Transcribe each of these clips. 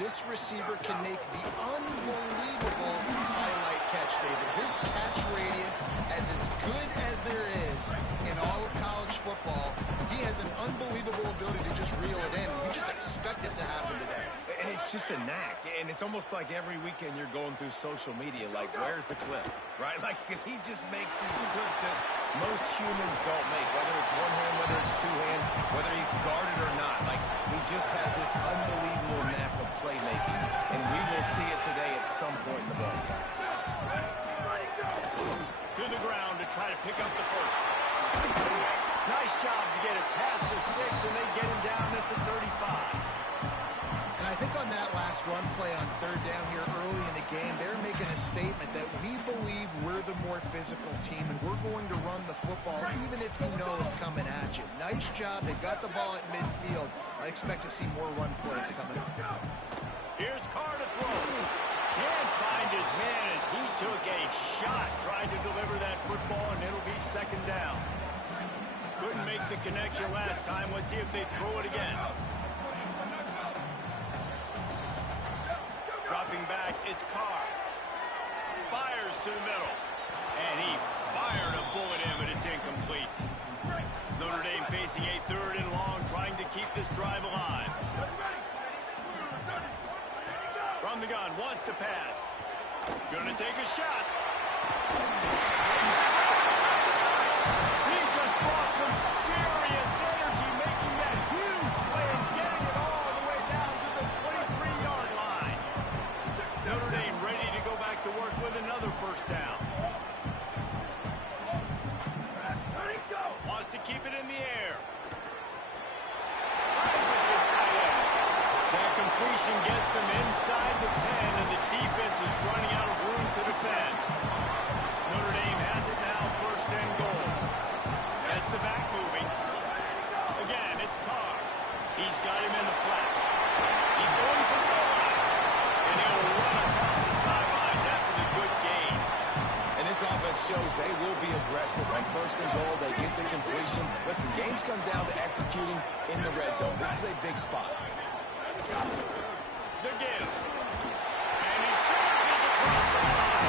this receiver can make the unbelievable highlight catch, David. His catch radius is as good as there is in all of college football. He has an unbelievable ability to just reel it in. You just expect it to happen today. It's just a knack, and it's almost like every weekend you're going through social media, like, where's the clip, right? Like, because he just makes these clips that most humans don't make, whether it's one hand, whether it's two hand, whether he's guarded or not. Like, he just has this unbelievable knack of playmaking, and we will see it today at some point in the ball game. To the ground to try to pick up the first. Nice job to get it past the sticks, and they get him down at the 35. And I think on that last run play on third down here early in the game, they're making a statement that we believe we're the more physical team, and we're going to run the football even if you know it's coming at you. Nice job. They've got the ball at midfield. I expect to see more run plays coming up. Here's Carr to throw. Can't find his man as he took a shot trying to deliver that football, and it'll be second down. Couldn't make the connection last time. Let's see if they throw it again. Dropping back, it's Carr. Fires to the middle. And he fired a bullet in, but it's incomplete. Notre Dame facing a third and long, trying to keep this drive alive. From the gun, wants to pass. Gonna take a shot. He just brought some serious energy, making that huge play and getting it all the way down to the 23-yard line. Notre Dame ready to go back to work with another first down. Wants to keep it in the air. That completion gets them inside the 10, and the defense is running out of room to defend. Notre Dame has it now, first and goal. That's the back moving. Again, it's Carr. He's got him in the flat. He's going for the goal line. And he'll run across the sidelines after the good gain. And this offense shows they will be aggressive. On first and goal, they get the completion. Listen, games come down to executing in the red zone. This is a big spot. The give. And he surges across the line.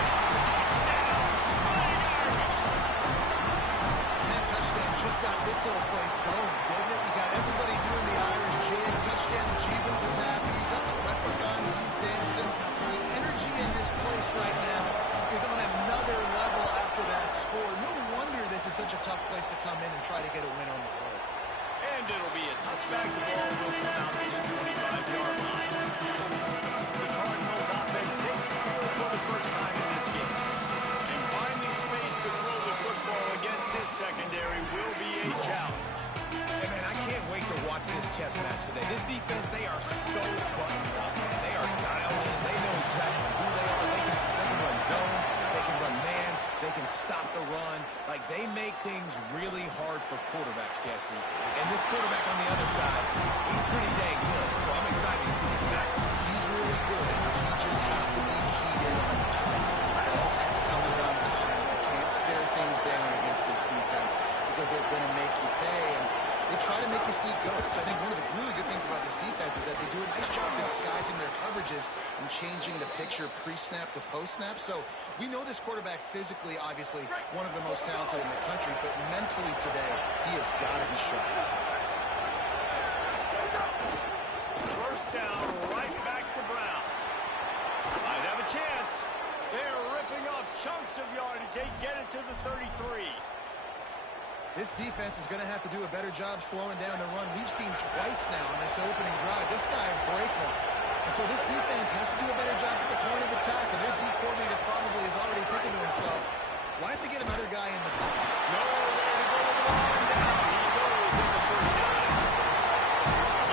That touchdown just got this whole place going, didn't it? You got everybody doing the Irish jig. Touchdown, Jesus is happy. You got the leprechaun, he's dancing. The energy in this place right now is on another level after that score. No wonder this is such a tough place to come in and try to get a win on the road. And it'll be a touchback. The ball will come out to the 25-yard line. The Cardinals offense takes the field for the first time in this game. And finding space to throw the football against this secondary will be a challenge. Hey, man, I can't wait to watch this chess match today. This defense, they are so buttoned up, man. They are dialed in. They know exactly who they are. They can run zone. They can run man. They can stop the run. Like, they make things really hard for quarterbacks, Jesse. And this quarterback on the other side, he's pretty dang good. So I'm excited to see this match. He's really good. He just has to be keyed in on time. It all has to come around time. You can't stare things down against this defense because they're going to make you pay. And they try to make you see ghosts. I think one of the really good things about this defense is that they do a nice job disguising their coverages and changing the picture pre-snap to post-snap. So we know this quarterback physically, obviously, one of the most talented in the country, but mentally today, he has got to be sharp. First down, right back to Brown. Might have a chance. They're ripping off chunks of yardage. They get it to the 33. This defense is going to have to do a better job slowing down the run. We've seen twice now on this opening drive. This guy break one. And so this defense has to do a better job at the point of attack. And their D coordinator probably is already thinking to himself, why have to get another guy in the back? No way to go with the line down. He goes in the 39.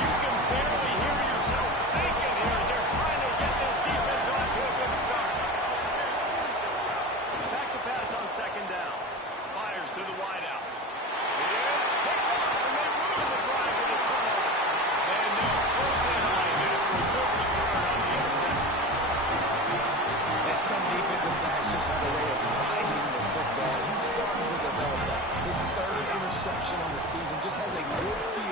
You can barely hear yourself thinking here as they're trying to get this defense off to a good start. Back to pass on second down. Fires to the wideout. It's picked up, and they move the drive with a turnover. And they'll close in on him. It's a good return on the interception. And some defensive backs just have a way of finding the football. He's starting to develop that. His third interception on the season just has a good feel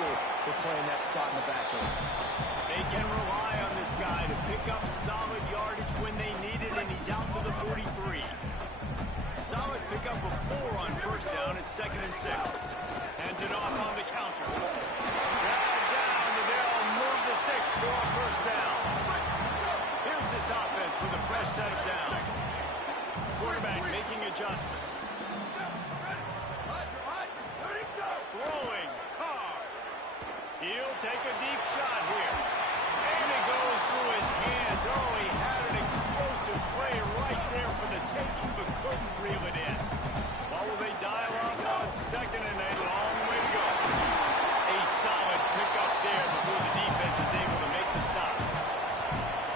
2nd and 6. Hands it off on the counter. Dragged down, and they'll move the sticks for a first down. Here's this offense with a fresh set of downs. Quarterback making adjustments. Throwing. Carr. He'll take a deep shot here. And it goes through his hands. Oh, he had an explosive play right there for the taking, but couldn't reel it in. What will they dial up on 2nd and 8? Long way to go. A solid pickup there before the defense is able to make the stop.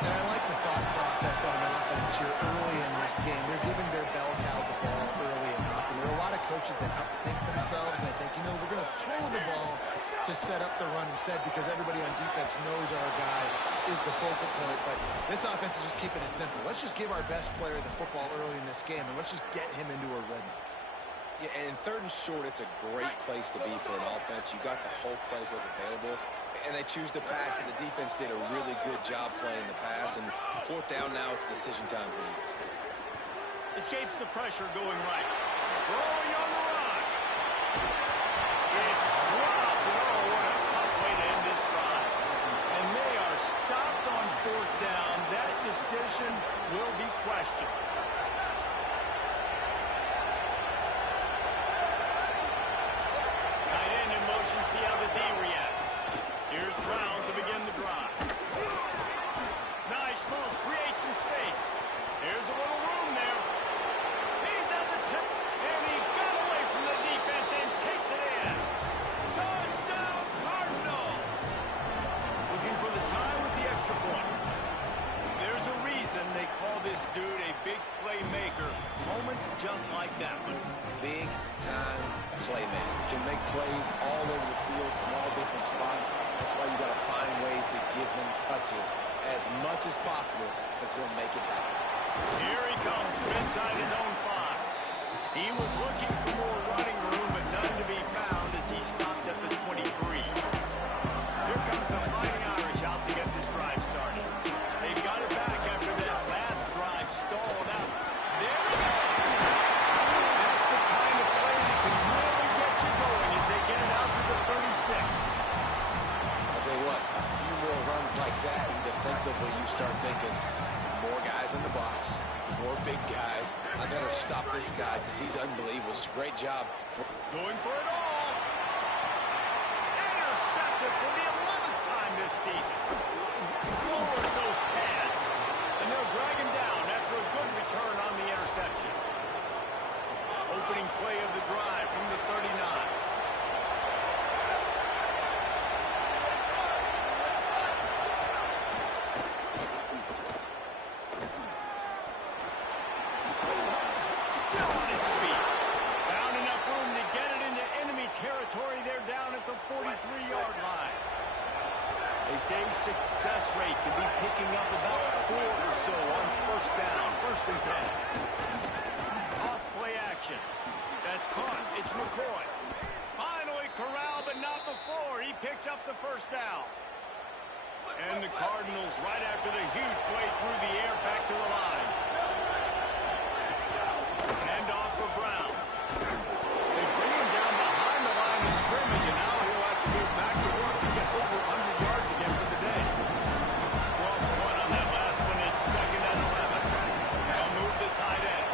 And I like the thought process on offense here early in this game. They're giving their bell cow the ball early and often. There are a lot of coaches that outthink themselves, and they think, you know, we're going to throw the ball to set up the run instead because everybody on defense knows our guy is the focal point. But this offense is just keeping it simple. Let's just give our best player the football early in this game, and let's just get him into a rhythm. Yeah, and 3rd and short, it's a great place to be for an offense. You got the whole playbook available, and they choose to pass, and the defense did a really good job playing the pass. And 4th down now, it's decision time for you. Escapes the pressure going right. Throwing on the run. It's dropped. Oh, what a tough way to end this drive. And they are stopped on 4th down. That decision will be questioned. Tight end in motion. See how the D reacts. Here's Brown to begin the drive. Nice move. Create some space. Here's a little room there. He's at the tip, and he got away from the defense and takes it in. Touchdown, Cardinals! Looking for the tie with the extra point. There's a reason they call this dude a big playmaker. Moments just like that one. Big-time playmaker. Can make plays all over the field from all different spots. That's why you got to find ways to give him touches as much as possible because he'll make it happen. Here he comes from inside his own 5. He was looking for more running room, but none to be found as he stopped at the 23. Here comes the Fighting Irish out to get this drive started. They've got it back after that last drive stalled out. There it is! That's the kind of play that can really get you going as they get it out to the 36. I'll tell you what, a few more runs like that, and defensively you start thinking, more guys in the box, more big guys. I better stop this guy because he's unbelievable. Just great job. Going for it all. Intercepted for the 11th time this season. Lowers those pads. And they'll drag him down after a good return on the interception. Opening play of the drive from the 39. Territory. They're down at the 43-yard line. They say success rate can be picking up about 4 or so on 1st down, 1st and 10. Off play action. That's caught. It's McCoy. Finally corralled, but not before. He picks up the 1st down. And the Cardinals right after the huge play through the air back to the line. Hand off for Brown. They bring him down behind the line of scrimmage, and now he'll have to move back to work to get over 100 yards again for the day. Lost one on that last one. It's 2nd and 11. They'll move the tight end.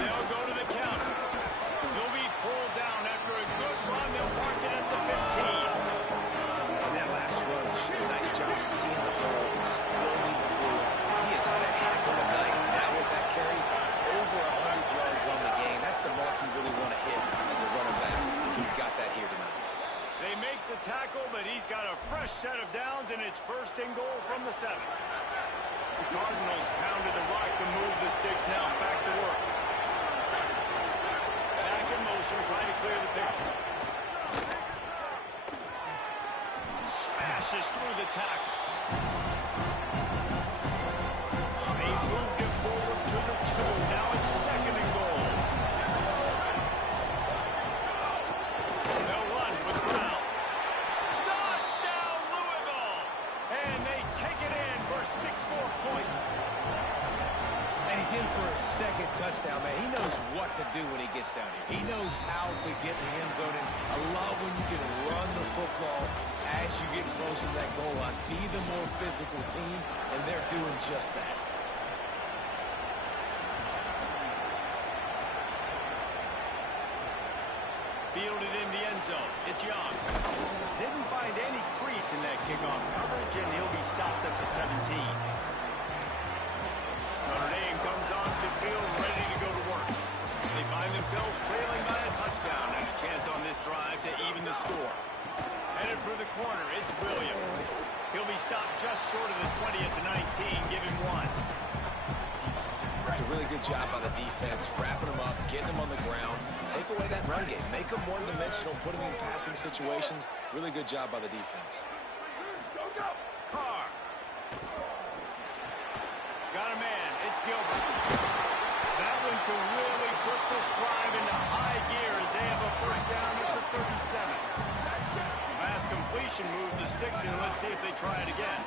They'll go to the counter. He'll be pulled down after a good run. They'll park it at the 15. And that last run is just a nice job seeing the hole, exploding through it. He has had a heck of a night. Now with that carry, over 100 yards on the game. That's the mark you really want to hit as a running back. And he's got that here tonight. They make the tackle, but he's got a fresh set of downs, and it's 1st and goal from the 7. The Cardinals pounded the rock to move the sticks. Now back to work. Back in motion, trying to clear the picture. Smashes through the tackle. They moved it forward to the 2. Now it's 2nd and goal. They'll run with Brown. Touchdown, Louisville! And they take it in for 6 more points. And he's in for a 2nd touchdown. touchdown, man. He knows what to do when he gets down here. He knows how to get to the end zone. And I love when you can run the football as you get close to that goal line. Be the more physical team, and they're doing just that. Fielded in the end zone. It's Young. Didn't find any crease in that kickoff coverage, and he'll be stopped at the 17. Notre Dame comes onto the field ready to go to work. They find themselves trailing by a touchdown and a chance on this drive to even the score. Headed for the corner, it's Williams. He'll be stopped just short of the 20 at the 19. Give him one. It's a really good job by the defense, wrapping them up, getting them on the ground. Take away that run game. Make them one-dimensional, put them in passing situations. Really good job by the defense. Carr. Got a man. It's Gilbert. That one could really put this drive into high gear as they have a first down at the 37. Last completion moved the sticks in. Let's see if they try it again.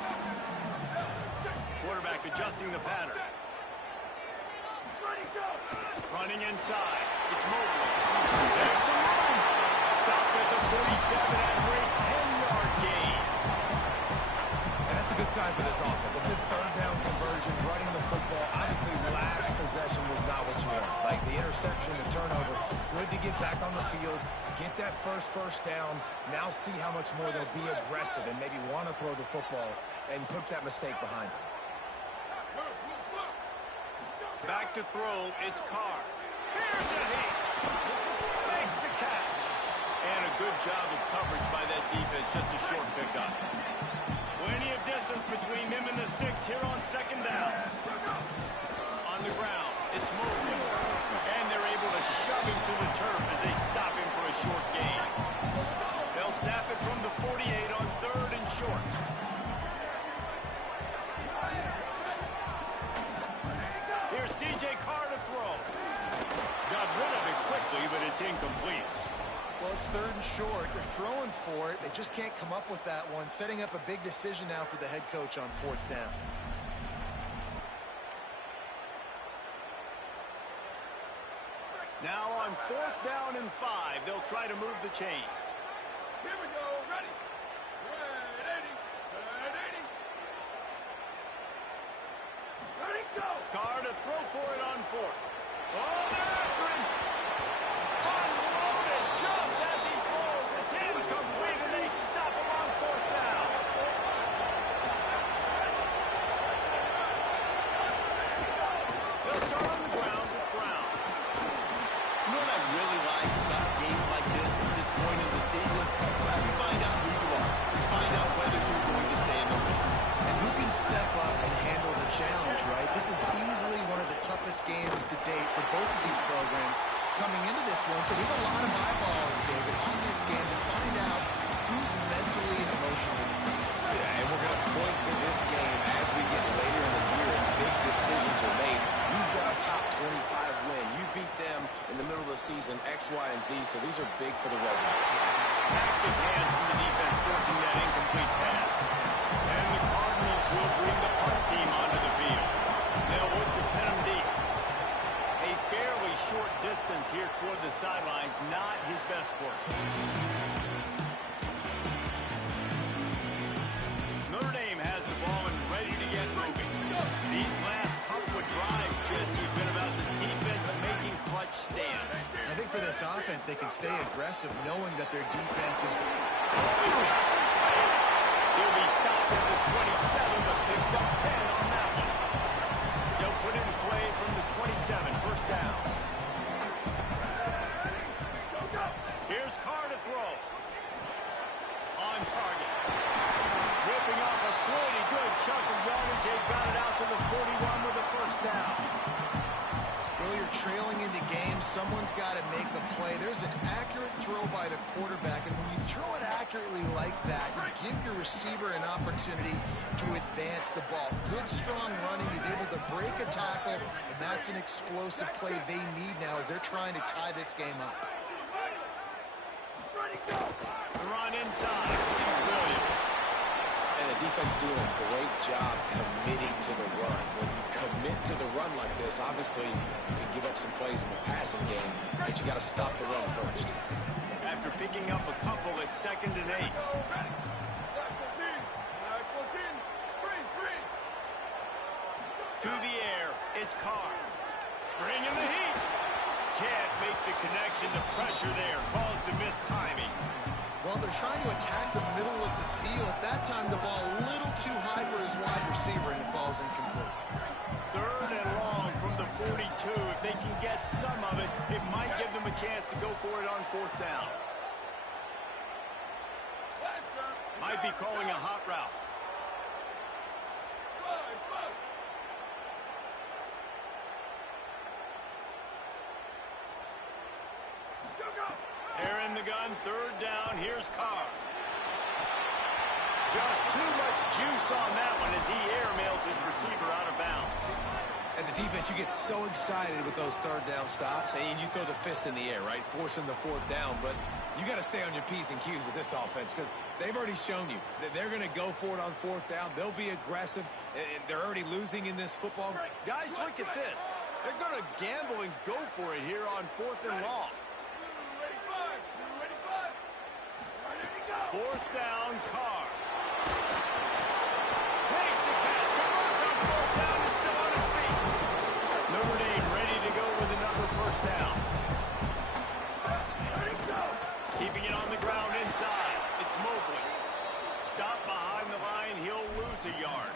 Quarterback adjusting the pattern. Running inside. It's Mobley. There's some room. Stopped at the 47 after a 10-yard gain. And that's a good sign for this offense. A good third down conversion, running the football. Obviously, last possession was not what you want. Like the interception, the turnover. Good to get back on the field, get that first down. Now see how much more they'll be aggressive and maybe want to throw the football and put that mistake behind them. Back to throw, it's Carr. Here's a hit. Makes the catch. And a good job of coverage by that defense, just a short pickup. Plenty of distance between them and the sticks here on second down. On the ground, it's Mobley. And they're able to shove him to the turf as they stop him for a short gain. They'll snap it from the 48 on third and short. Here's C.J. Carr to throw. Got rid of it quickly, but it's incomplete. Well, it's third and short. They're throwing for it. They just can't come up with that one. Setting up a big decision now for the head coach on fourth down. Now on fourth down and 5, they'll try to move the chains. Here we go. Ready. Ready, go. Carr to throw for it on fourth. Oh, they're after him. Unloaded just as he throws. It's incomplete, and they stop him on fourth down. They'll start on the ground with Brown. You know what I really like about games like this at this point in the season? You find out who you are. You find out whether you're going to stay in the race. And who can step up and handle the challenge, right? This is easily one of the toughest games to date for both of these programs coming into this one. So there's a lot of eyeballs, David, on this game to find out who's mentally and emotionally intact. Yeah, and we're going to point to this game as we get later in the year and big decisions are made. You've got a top 25 win. You beat them in the middle of the season, X, Y, and Z, so these are big for the resume. Active hands from the defense forcing that incomplete pass. And the Cardinals will bring the punt team onto the field. They'll look to pin him deep. A fairly short distance here toward the sidelines, not his best work. Notre Dame has the ball and ready to get moving. These last couple of drives, Jesse, have been about the defense making clutch stand. I think for this offense, they can stay aggressive knowing that their defense is... He'll be stopped at the 27, but picks up 10 on that one. They'll put in play from the 27, first down. Here's Carr to throw. On target. Ripping off a pretty good chunk of yardage. They got it out to the 41 with a first down. Well, you're trailing into games. Someone's got to make a play. There's an accurate throw by the quarterback, and when you throw it accurately like that, you give your receiver an opportunity to advance the ball. Good, strong running. He's able to break a tackle, and that's an explosive play they need now as they're trying to tie this game up. The run inside. It's Williams. And the defense doing a great job committing to the run. When you commit to the run like this, obviously you can give up some plays in the passing game, but you got to stop the run first. After picking up a couple, it's 2nd and 8. To the air, it's Carr. Bringing the heat. Can't make the connection. The pressure there caused the missed timing. Well, they're trying to attack the middle of the field. That time, the ball a little too high for his wide receiver, and it falls incomplete. 3rd and long from the 42. If they can get some of it, it might give them a chance to go for it on 4th down. Might be calling a hot route. They're in the gun, 3rd down. Here's Carr. Just too much juice on that one as he airmails his receiver out of bounds. As a defense, you get so excited with those 3rd down stops, and you throw the fist in the air, right? Forcing the 4th down, but you got to stay on your P's and Q's with this offense because they've already shown you that they're going to go for it on 4th down. They'll be aggressive, and they're already losing in this football. Guys, look at this. They're going to gamble and go for it here on 4th and long. 4th down, Carr. Makes the catch. Converts on 4th down. Is still on his feet. Notre Dame ready to go with another 1st down. Keeping it on the ground inside. It's Mobley. Stop behind the line. He'll lose a yard.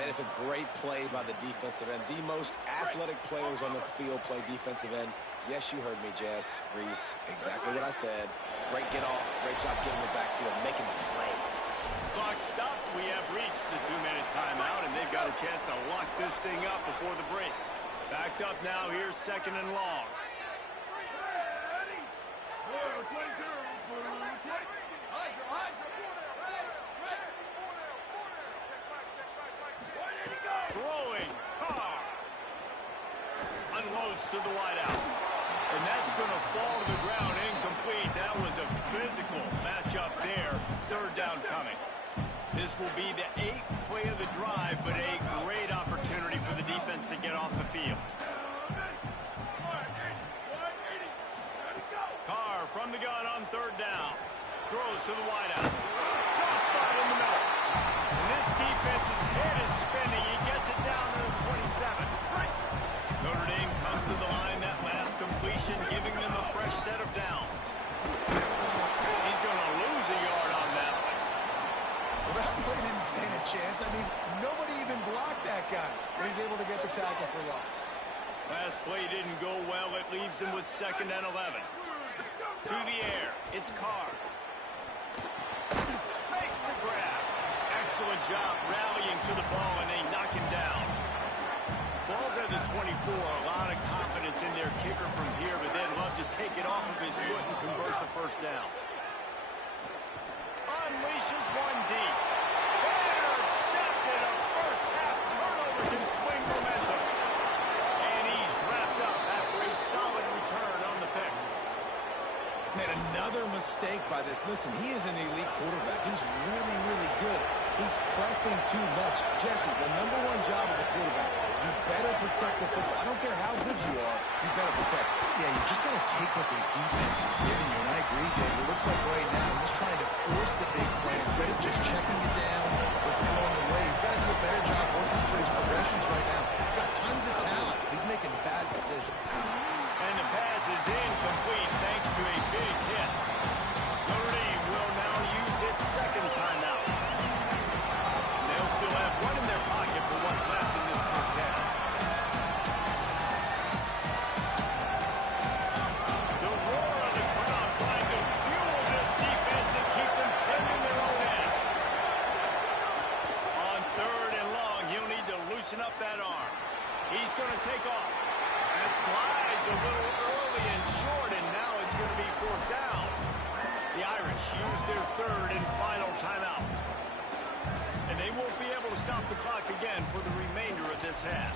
And it's a great play by the defensive end. The most athletic players on the field play defensive end. Yes, you heard me, Jess, Reese. Exactly what I said. Great get off. Great job getting the backfield, making the play. Clock stops. We have reached the 2-minute timeout, and they've got a chance to lock this thing up before the break. Backed up now. Here's 2nd and long. Throwing. Carr. Unloads to the wideout. And that's going to fall to the ground incomplete. That was a physical matchup there. 3rd down coming. This will be the 8th play of the drive, but a great opportunity for the defense to get off the field. Carr from the gun on 3rd down. Throws to the wideout. Soft spot in the middle. And this defense's head is spinning. He gets it down to the 27. Notre Dame comes to the line. That last completion giving them a fresh set of downs. He's going to lose a yard on that one. Well, that play didn't stand a chance. I mean, nobody even blocked that guy. But he's able to get the tackle for loss. Last play didn't go well. It leaves him with 2nd and 11. To the air. It's Carr. Makes the grab. Excellent job rallying to the ball, and they knock him down. Ball's at the 24. A lot of confidence in their kicker from here, but they'd love to take it off of his foot and convert the 1st down. Unleashes one deep. Intercepted. A first-half turnover can swing momentum. And he's wrapped up after a solid return on the pick. Man, another mistake by this. Listen, he is an elite quarterback. He's really, really good. He's pressing too much. Jesse, the #1 job of a quarterback, you better protect the football. I don't care how good you are, you better protect it. Yeah, you just got to take what the defense is giving you, and I agree, Dave. It looks like right now he's trying to force the big play instead of just checking it down or throwing away. He's got to do a better job working through his progressions right now. He's got tons of talent. He's making bad decisions. And the pass is incomplete thanks to a big hit. Notre Dame will now use its 2nd timeout. They'll still have one in their pocket for what's left in this 1st half. The roar of the crowd trying to fuel this defense to keep them pinned in their own end. On 3rd and long, he'll need to loosen up that arm. He's going to take off. That slides a little early and short, and now it's going to be 4th down. The Irish use their 3rd and final timeout. And they won't be able to stop the clock again for the remainder of this half.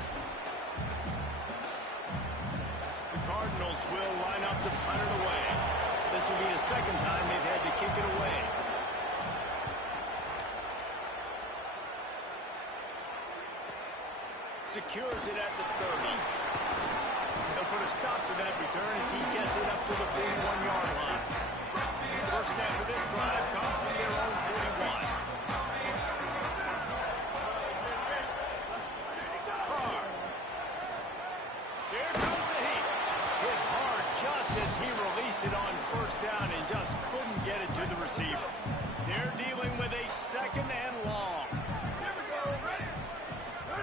The Cardinals will line up to punt it away. This will be the 2nd time they've had to kick it away. secures it at the 30. They'll put a stop to that return as he gets it up to the 41-yard line. First snap of this drive comes from their own 41. Carr. Here comes the heat. Hit hard just as he released it on first down and just couldn't get it to the receiver. They're dealing with a second and long.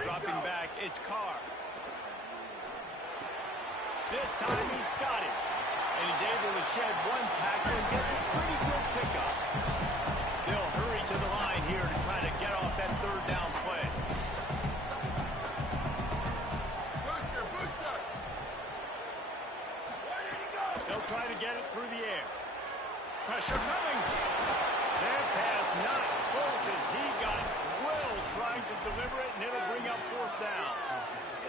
Dropping back, it's Carr. This time he's got it. And he's able to shed one tackle and gets a pretty good pickup. They'll hurry to the line here to try to get off that third down play. Booster, booster. Where did he go? They'll try to get it through the air. Pressure coming. Their pass not close as he got drilled trying to deliver it, and it'll bring up fourth down.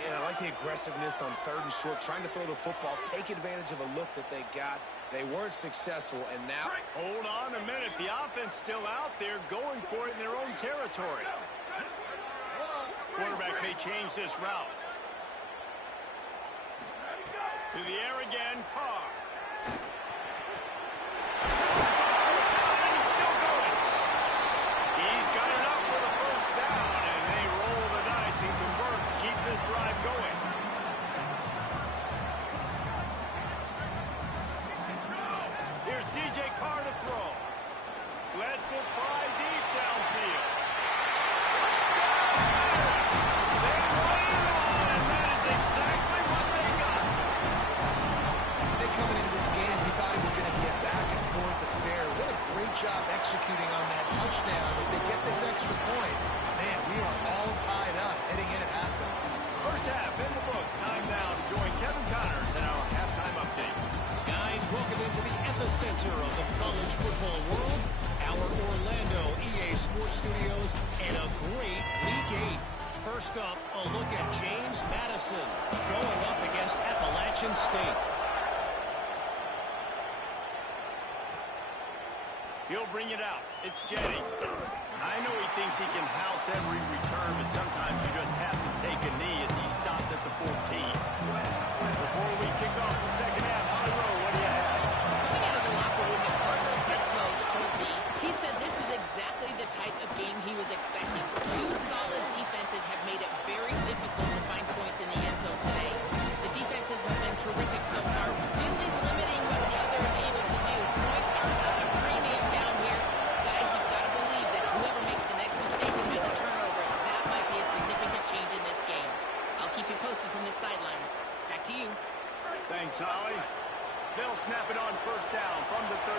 And I like the aggressiveness on third and short, trying to throw the football, take advantage of a look that they got. They weren't successful, and now... Hold on a minute. The offense still out there going for it in their own territory. Quarterback may change this route. To the air again, Carr. And he's still going. He's got enough for the first down, and they roll the dice and convert to keep this drive going. Here's C.J. Carr to throw. Lets it fly deep downfield. They run it on, and that is exactly what they got. They coming into this game, he thought he was going to get back and forth affair. What a great job executing on that touchdown. If they get this extra point, man, we are all tied up heading in at halftime. First half in the books. Time now to join Kevin Connors in our halftime update. Guys, welcome into the epicenter of the college football world, our Orlando EA Sports Studios, and a great Week 8. First up, a look at James Madison going up against Appalachian State. He'll bring it out. It's Jennings. I know he thinks he can house every return, but sometimes you just have to take a knee as he stopped at the 14. Before we kick off the second half, Holly Rowe, what do you have? Coming out of the locker room, the Cardinals head coach told me, he said this is exactly the type of game he was expecting. Two solid defenses have made it very difficult to find points in the end zone today. The defenses have been terrific so far, really limiting what the other is able to do. Points are at a premium down here. Guys, you've got to believe that whoever makes the next mistake and has a turnover, that might be a significant change in this game. I'll keep you posted from the sidelines. Back to you. Thanks, Holly. They'll snap it on first down from the 35.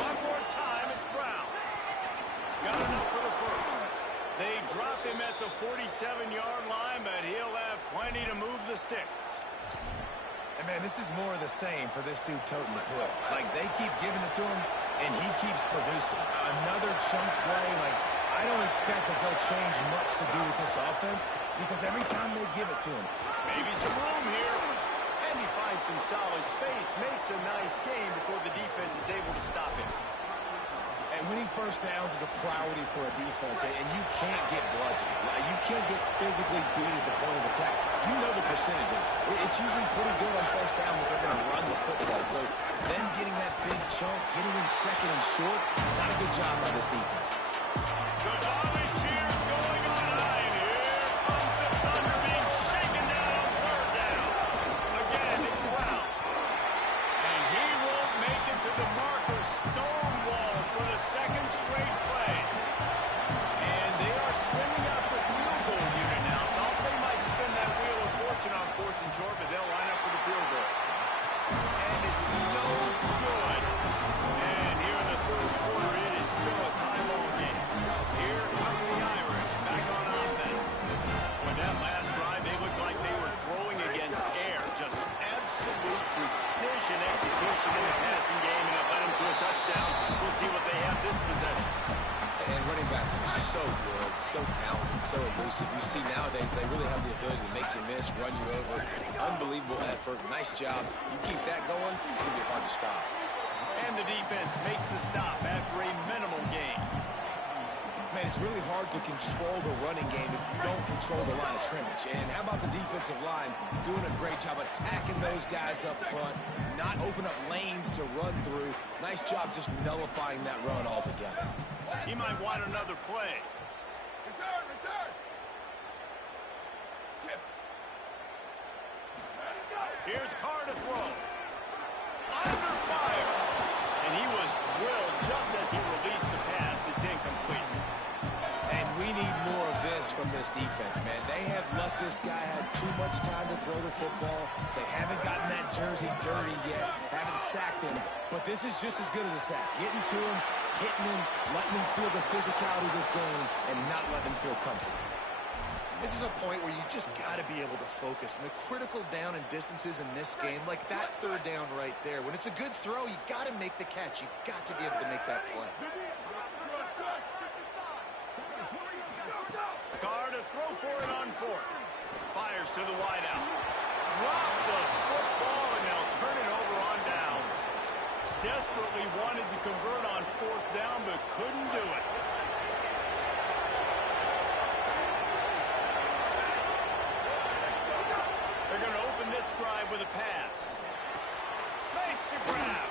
One more time, it's Brown. Got enough for the first. They drop him at the 47-yard line, but he'll have plenty to move the sticks. And, man, this is more of the same for this dude toting the pill. Like, they keep giving it to him, and he keeps producing. Another chunk play, like, I don't expect that they'll change much to do with this offense because every time they give it to him, Maybe some room here. And he finds some solid space, makes a nice game before the defense is able to stop him. and winning first downs is a priority for a defense, and you can't get bludgeoned. You can't get physically beat at the point of attack. You know the percentages. It's usually pretty good on first down that they're going to run the football. So them getting that big chunk, getting in second and short, not a good job by this defense. The volley cheers going on high, and here comes the Thunder being shaken down on third down. Again, it's Brown. And he won't make it to the marker. Stonewall for the second straight play. And they are sending out the field goal unit now. Thought they might spin that wheel of fortune on fourth and short, but they'll line up for the field goal. And it's no good. And here in the third quarter, it is still a tie-ball game. Here come the Irish back on offense. When that last drive, they looked like they were throwing against air. Just absolute precision execution in the passing game, and it led them to a touchdown. We'll see what they have this possession. And running backs are so good, so talented, so elusive. You see nowadays they really have the ability to make you miss, run you over. Unbelievable effort. Nice job. You keep that going, it's going to be hard to stop. And the defense makes the stop after a minimal gain. Man, it's really hard to control the running game if you don't control the line of scrimmage. And how about the defensive line doing a great job attacking those guys up front, not open up lanes to run through. Nice job just nullifying that run altogether. He might want another play. Return, return. Shift. Here's Carr to throw. Under fire. And he was drilled just as he released the pass. It's incomplete. And we need more of this from this defense, man. They have let this guy have too much time to throw the football. They haven't gotten that jersey dirty yet, haven't sacked him. But this is just as good as a sack. Getting to him, hitting him, letting him feel the physicality of this game, and not letting him feel comfortable. This is a point where you just got to be able to focus. And the critical down and distances in this game, like that third down right there, when it's a good throw, you got to make the catch. You got to be able to make that play. Carr to throw for it on fourth. Fires to the wideout. Drop the football, and they'll turn it over on downs. Desperately wanted to convert on fourth down, but couldn't do it. They're going to open this drive with a pass. Makes the grab.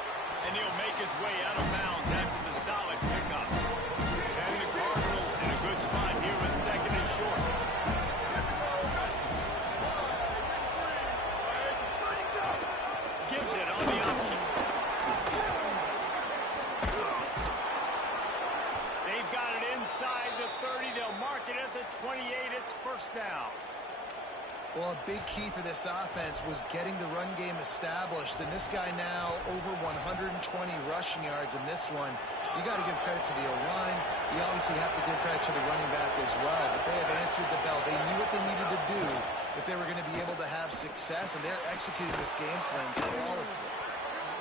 And he'll make his way out of bounds after the solid pickup. And the Cardinals in a good spot here with second and short. Gives it on the option. They've got it inside the 30. They'll mark it at the 28. It's first down. Well, a big key for this offense was getting the run game established. And this guy now over 120 rushing yards in this one. You got to give credit to the O-line. You obviously have to give credit to the running back as well. But they have answered the bell. They knew what they needed to do if they were going to be able to have success. And they're executing this game plan flawlessly.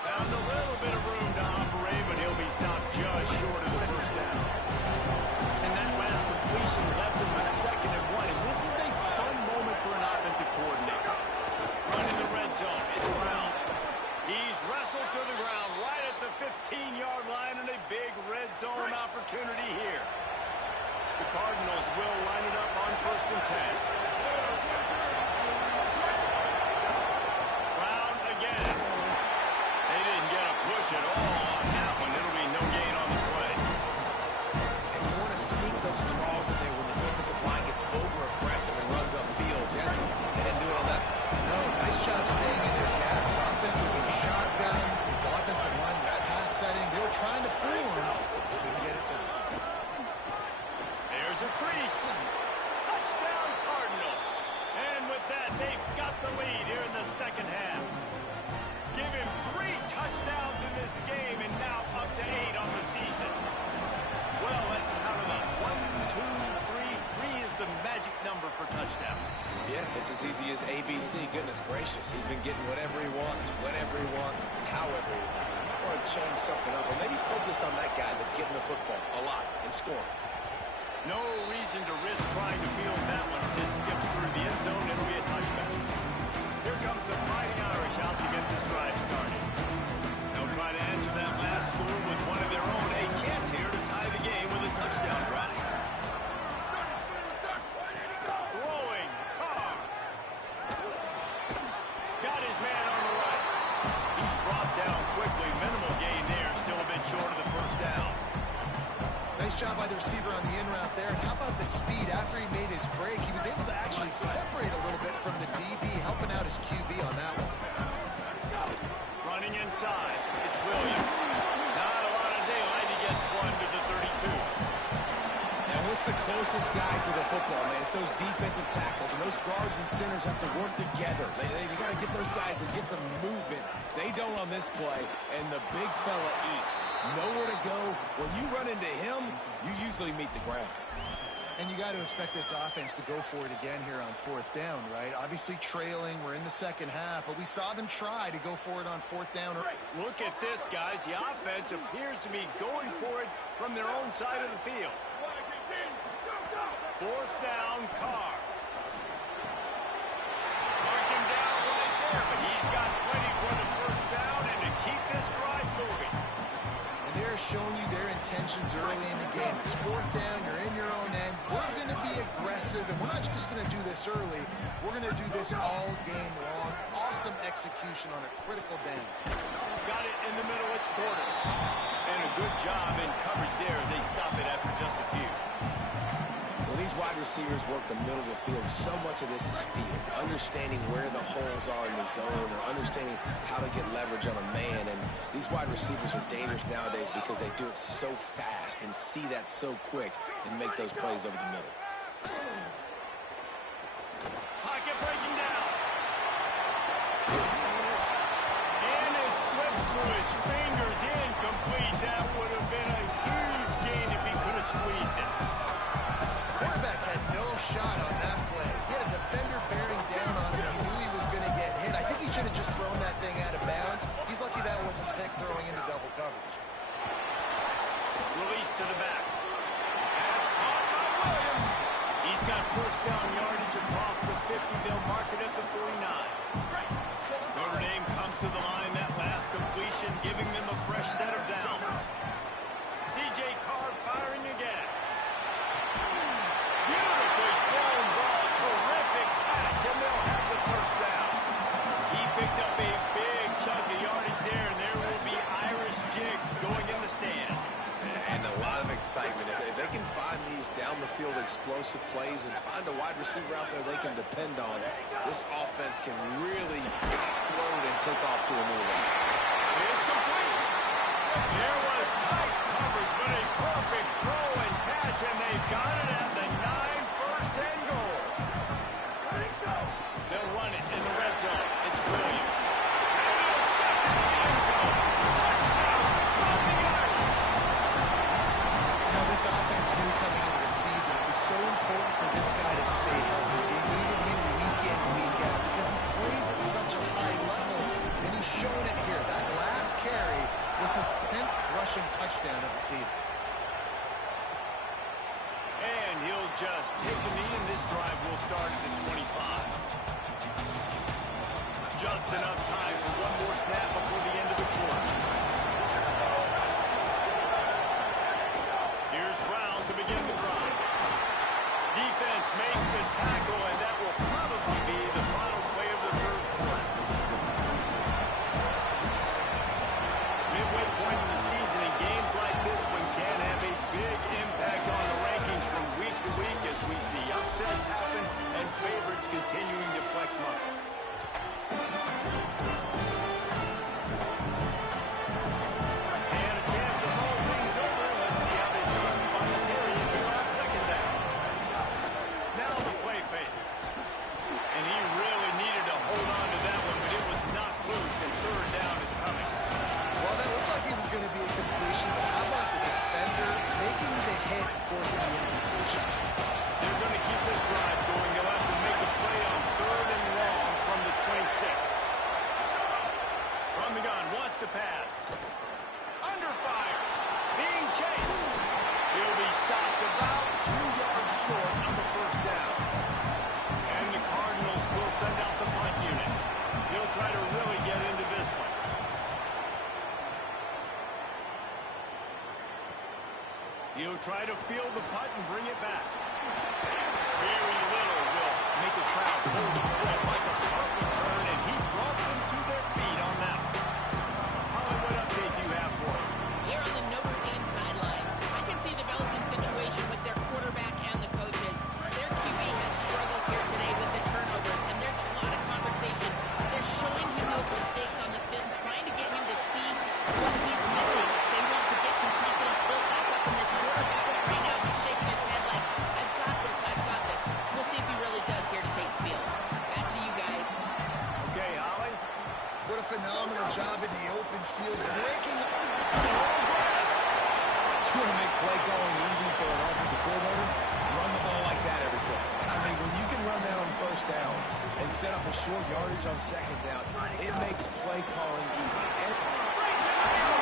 Found a little bit of room to operate, but he'll be stopped just short of the first down. And that last completion left him with second and one. And this is a fun moment for an offensive coordinator. Running the red zone. It's Brown. He's wrestled to the ground right at the 15-yard line, and a big red zone opportunity here. The Cardinals will line it up on first and 10. Brown again. They didn't get a push at all on that one. It'll be no gain on the play. And you want to sneak those draws in there when the defensive line gets over-aggressive and runs upfield. Jesse, they didn't do it on that play. No, nice job staying in their gaps. Offense was in shotgun. The offensive line was pass setting. They were trying to fool him. They couldn't get it done. There's a crease. Touchdown Cardinals. And with that, they've got the lead here in the second half. Give him 3 touchdowns in this game, and now up to 8 on the season. Well, let's count it up. 1, 2, 3. 3 is the magic number for touchdowns. Yeah, it's as easy as ABC. Goodness gracious. He's been getting whatever he wants, whenever he wants, however he wants. I want to change something up, or maybe focus on that guy that's getting the football a lot and scoring. No reason to risk trying to field that one as it skips through the end zone. It'll be a touchback. Here comes the Fighting Irish out to get this drive started. They'll try to answer that last score with one of their own. A chance here to tie the game with a touchdown drive. Throwing. Carr. Got his man on the right. He's brought down quickly. Minimal gain there. Still a bit short of the first down. Nice job by the receiver on the in route there. And how about the speed after he made his break? He was able to actually separate a little bit from the DB, helping out his QB on that one. Running inside. It's Williams. Not a lot of daylight. He gets one to the 32. Now, what's the closest guy to the football, man? It's those defensive tackles, and those guards and centers have to work together. They got to get those guys and get some movement. They don't on this play, and the big fella eats. Nowhere to go. When you run into him, you usually meet the ground. And you got to expect this offense to go for it again here on fourth down, right? Obviously trailing. We're in the second half, but we saw them try to go for it on fourth down. Look at this, guys. The offense appears to be going for it from their own side of the field. Fourth down, Carr. Mark him down right there, but he's got plenty for the first down and to keep this drive moving. And they're showing you their intent intentions early in the game. It's fourth down, you're in your own end. We're going to be aggressive, and we're not just going to do this early. We're going to do this all game long. Awesome execution on a critical down. Got it in the middle, it's quarter. And a good job in coverage there as they stop it after just a few. When these wide receivers work the middle of the field, so much of this is feel. Understanding where the holes are in the zone or understanding how to get leverage on a man. And these wide receivers are dangerous nowadays because they do it so fast and see that so quick and make those plays over the middle. Pocket breaking down. And it slips through his fingers, incomplete. That would have been a huge gain if he could have squeezed it. Quarterback had no shot on that play. He had a defender bearing down on him. He knew he was going to get hit. I think he should have just thrown that thing out of bounds. He's lucky that wasn't picked throwing into double coverage. Release to the back. That's caught by Williams. He's got first down yardage across the 50. They'll mark it at the 49. Notre Dame comes to the line. That last completion giving them a fresh set of downs. C.J. Carr firing again. Beautifully thrown ball. Terrific catch, and they'll have the first down. He picked up a big chunk of yardage there, and there will be Irish jigs going in the stands. And a lot of excitement. If they can find these down-the-field explosive plays and find a wide receiver out there they can depend on, this offense can really explode and take off to a new level. It's complete. There was tight coverage, but a perfect throw and catch, and they've got it at the 9, first and goal. They'll run it in the red zone. It's Williams. And he'll step in the end zone. Touchdown from the Irish. Now, this offense knew coming into the season it was so important for this guy to stay healthy. They needed him week in, week out, because he plays at such a high level, and he's shown it here. That last carry was his 10th rushing touchdown of the season. And he'll just take a knee, and this drive will start at the 25. Just enough time for one more snap before the end of the quarter. Here's Brown to begin the drive. Defense makes the tackle, and that will probably be the final play of the third quarter. Midway point in the season, and games like this one can have a big impact on the rankings from week to week as we see upsets happen and favorites continuing to flex muscle. And a chance to roll things over. Let's see how they start the final period here on second down. Now the play fake. And he really needed to hold on to that one, but it was knocked loose, and third down is coming. Well, that looked like it was going to be a completion, but how about the defender making the hit and forcing the incompletion? They're going to keep this drive going. They'll have to make a play on third and long from the 26. From the gun, wants to pass. Under fire. Being chased. He'll be stopped about 2 yards short on the first down. And the Cardinals will send out the punt unit. He'll try to really get into this one. He'll try to field the punt and bring it back. Very little will make a crowd hold his breath like a punt return, and he brought them to their feet on that one. Holly, what update do you have for us? Here on the Notre Dame sideline, I can see a developing situation with their quarterback and the coaches. Their QB has struggled here today with the turnovers, and there's a lot of conversation. They're showing him those mistakes on the film, trying to get him to see what he's missing. They want to get some confidence built back up in this quarterback. Right now, he's shaking his head like, I've got this, I've got this. We'll see if he really does here to take the field. Back to you guys. Okay, Holly. What a phenomenal job in the open field, breaking Grass. You want to make play calling easy for an offensive coordinator? Run the ball like that every play. I mean, when you can run that on first down and set up a short yardage on second down, it makes play calling easy. And Brings it down.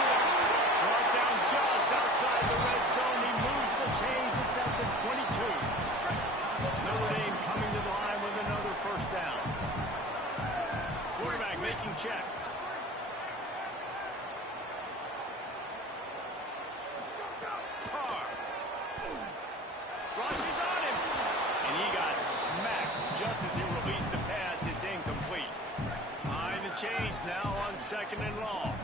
Brought down just outside the red zone. He moves the chains. It's at the 22. Notre Dame coming to the line with another first down. Quarterback making checks. as he released the pass. It's incomplete. Behind the chains now on 2nd and long.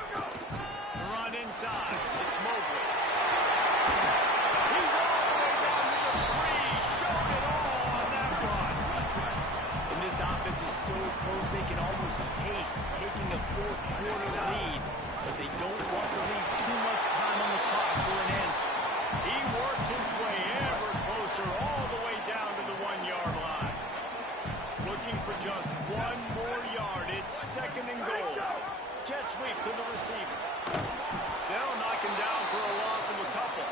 The run inside. It's Mobley. He's all the way down to the 3. Showed it all on that run. And this offense is so close they can almost taste taking a fourth-quarter lead. But they don't want to leave too much time on the clock for an answer. He works his way ever closer all the way down to the 1-yard line. Looking for just 1 more yard. It's 2nd and goal. Jet sweep to the receiver. They'll knock him down for a loss of a couple.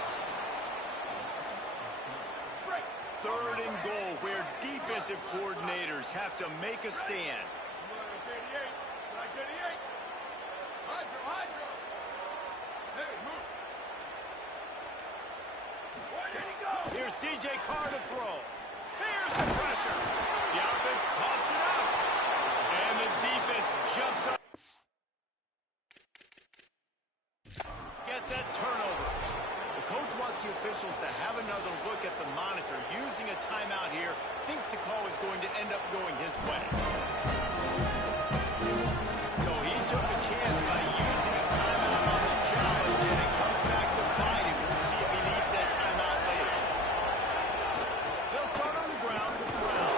3rd and goal, where defensive coordinators have to make a stand. Here's C.J. Carr to throw. Here's the pressure. The offense coughs it out. And the defense jumps up. Gets that turnover. The coach wants the officials to have another look at the monitor. Using a timeout here, thinks the call is going to end up going his way. So he took a chance by using a timeout on the challenge, and it comes back to bite him. We'll see if he needs that timeout later. They'll start on the ground with Brown.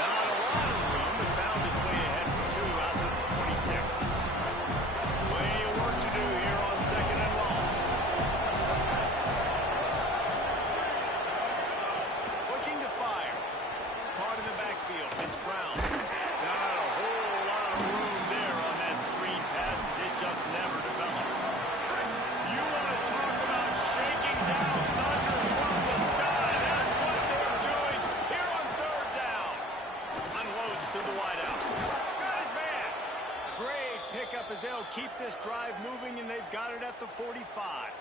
Not a lot of room, but found his way ahead for 2 out to the 26. Plenty of work to do here on 2nd and long. Looking to fire. Caught in the backfield. It's Brown. Not a whole lot of room there on that screen pass as it just never developed. You want to talk about shaking down thunder from the sky. That's what they're doing here on 3rd down. Unloads to the wideout. Got his man. Great pickup as they'll keep this drive moving, and they've got it at the 45.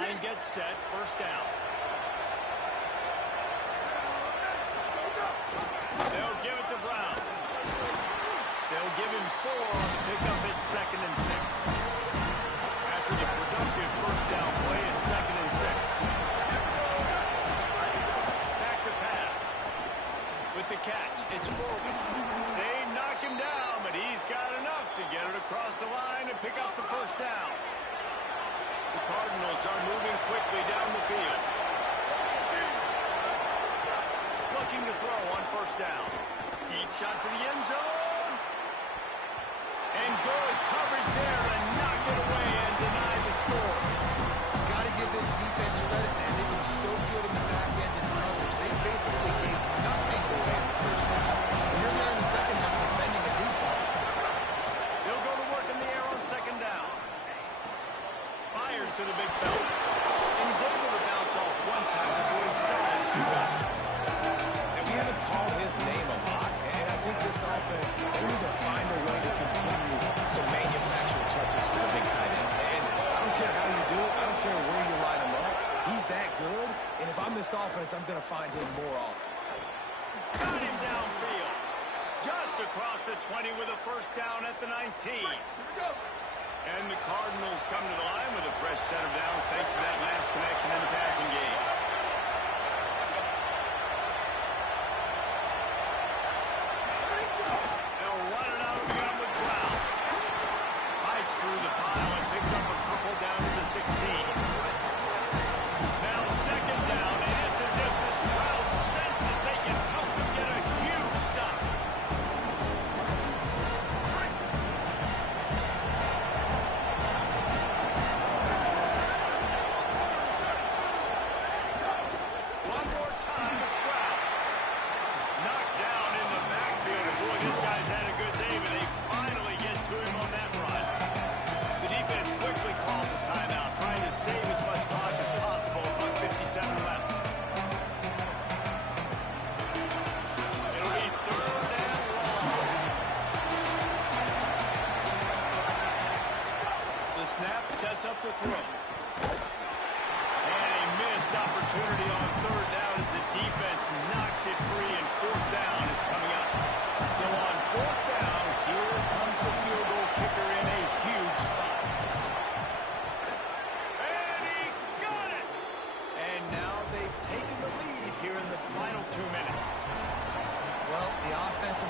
Line gets set. 1st down. They'll give it to Brown. They'll give him 4 on the pickup at 2nd and 6. After the productive 1st down play, it's 2nd and 6. Back to pass. With the catch, it's Foreman. They knock him down, but he's got enough to get it across the line and pick up the 1st down. The Cardinals are moving quickly down the field. Looking to throw on 1st down. Deep shot for the end zone. And good coverage there to knock it away and deny the score. Got to give this defense credit, man. They've been so good in the back end and coverage. They basically gave nothing away in the 1st half. And here they are in the 2nd half defending a deep ball. They'll go to work in the air on 2nd down. Fires to the big fella. And he's able to bounce off one time before he's sacked. And we haven't called his name a lot, and I think this offense, they need to find a way to continue to manufacture touches for the big tight end. And I don't care how you do it. I don't care where you line him up. He's that good, and if I'm this offense, I'm going to find him more often. Got him downfield. Just across the 20 with a 1st down at the 19. And the Cardinals come to the line with a fresh set of downs thanks to that last connection in the passing game. They'll run it out of the gun with Brown. Fights through the pile and picks up a couple down to the 16. Now 2nd down, and it's as if this crowd senses they can help them get a huge stop.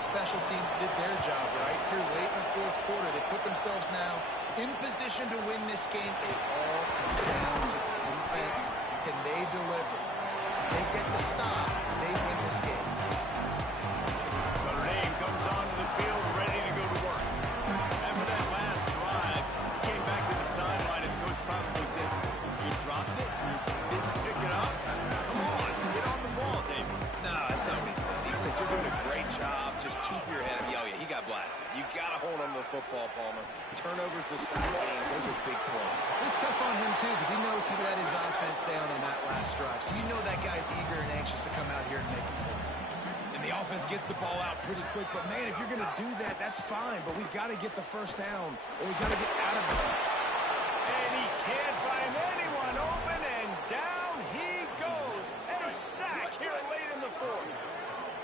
the special teams did their job, right? Here late in the fourth quarter, they put themselves now in position to win this game. It all comes down to the defense. Can they deliver? If they get the stop, they win this game. Notre Dame comes onto the field ready to go to work. After that last drive, he came back to the sideline and the coach probably said, "You dropped it? You didn't pick it up? Come on, get on the ball, David." No, that's not what he said. He said, "You're doing a great job. Just keep your head up." Oh, yeah, he got blasted. You got to hold on to the football, Palmer. Turnovers decide games. Those are big plays. It's tough on him, too, because he knows he let his offense down on that last drive. So you know that guy's eager and anxious to come out here and make a play. And the offense gets the ball out pretty quick. But, man, if you're going to do that, that's fine. But we've got to get the first down, or we've got to get out of it. And he can't find anyone open, and down he goes. A sack here late in the fourth.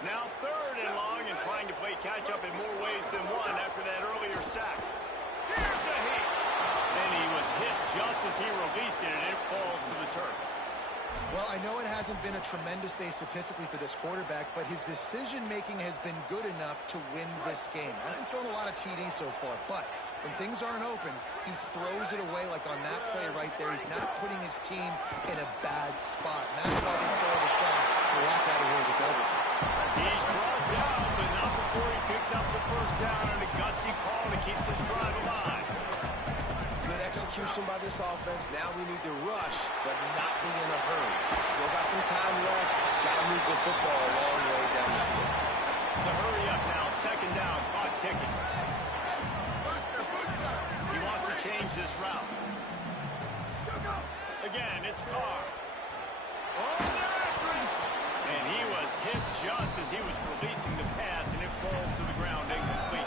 Now third and long and trying to play catch-up in more ways than one after that earlier sack. Here's a hit. And he was hit just as he released it, and it falls to the turf. Well, I know it hasn't been a tremendous day statistically for this quarterback, but his decision-making has been good enough to win this game. Hasn't thrown a lot of TDs so far, but when things aren't open, he throws it away like on that play right there. He's not putting his team in a bad spot. And that's why they still have a shot to walk out of here with the over. He's brought down, but not before he picks up the first down and a gutsy call to keep this drive alive. Good execution by this offense. Now we need to rush, but not be in a hurry. Still got some time left. Got to move the football a long way down the field. The hurry up now, second down, clock ticking. He wants to change this route. Again, it's Carr. Oh, they're after him. And he was hit just as he was releasing the pass, and it falls to the ground incomplete.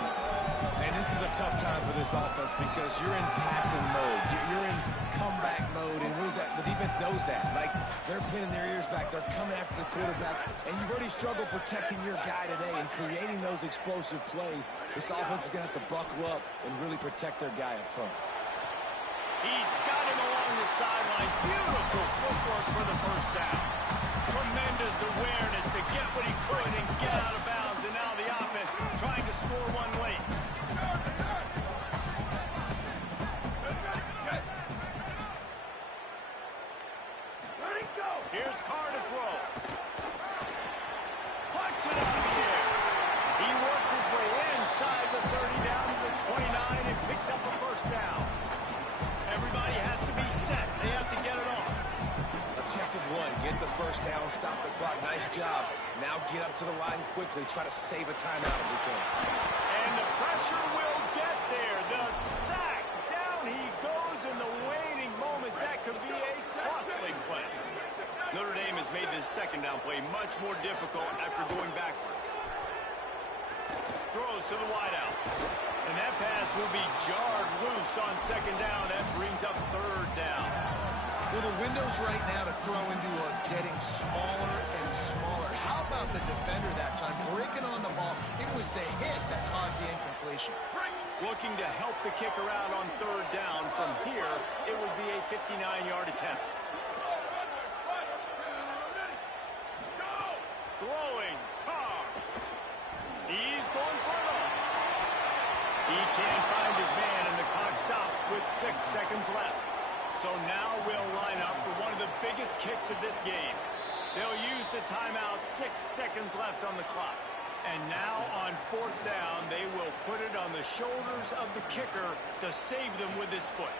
And this is a tough time for this offense because you're in passing mode. You're in comeback mode, and the defense knows that. Like, they're pinning their ears back. They're coming after the quarterback, and you've already struggled protecting your guy today and creating those explosive plays. This offense is going to have to buckle up and really protect their guy up front. He's got him along the sideline. Beautiful footwork for the first down. Tremendous awareness to get what he could and get out of bounds. And now the offense trying to score one late. Here's Carr to throw. Puts it out of the air. He works his way inside the 30 down to the 29 and picks up a first down. Everybody has to be set. They have to get it off. Objective one, get the first down, stop the clock. Nice job. Now get up to the line quickly. Try to save a timeout if we can. And the pressure will get there. The sack. Down he goes in the waning moments. That could be a costly play. Notre Dame has made this second down play much more difficult after going backwards. Throws to the wideout. And that pass will be jarred loose on second down. That brings up third down. Well, the windows right now to throw into are getting smaller and smaller. How about the defender that time breaking on the ball? It was the hit that caused the incompletion. Looking to help the kicker out on third down. From here, it would be a 59-yard attempt. Throwing, Carr. He's going for it all. He can't find his man, and the clock stops with 6 seconds left. So now we'll line up for one of the biggest kicks of this game. They'll use the timeout, 6 seconds left on the clock. And now on fourth down, they will put it on the shoulders of the kicker to save them with his foot.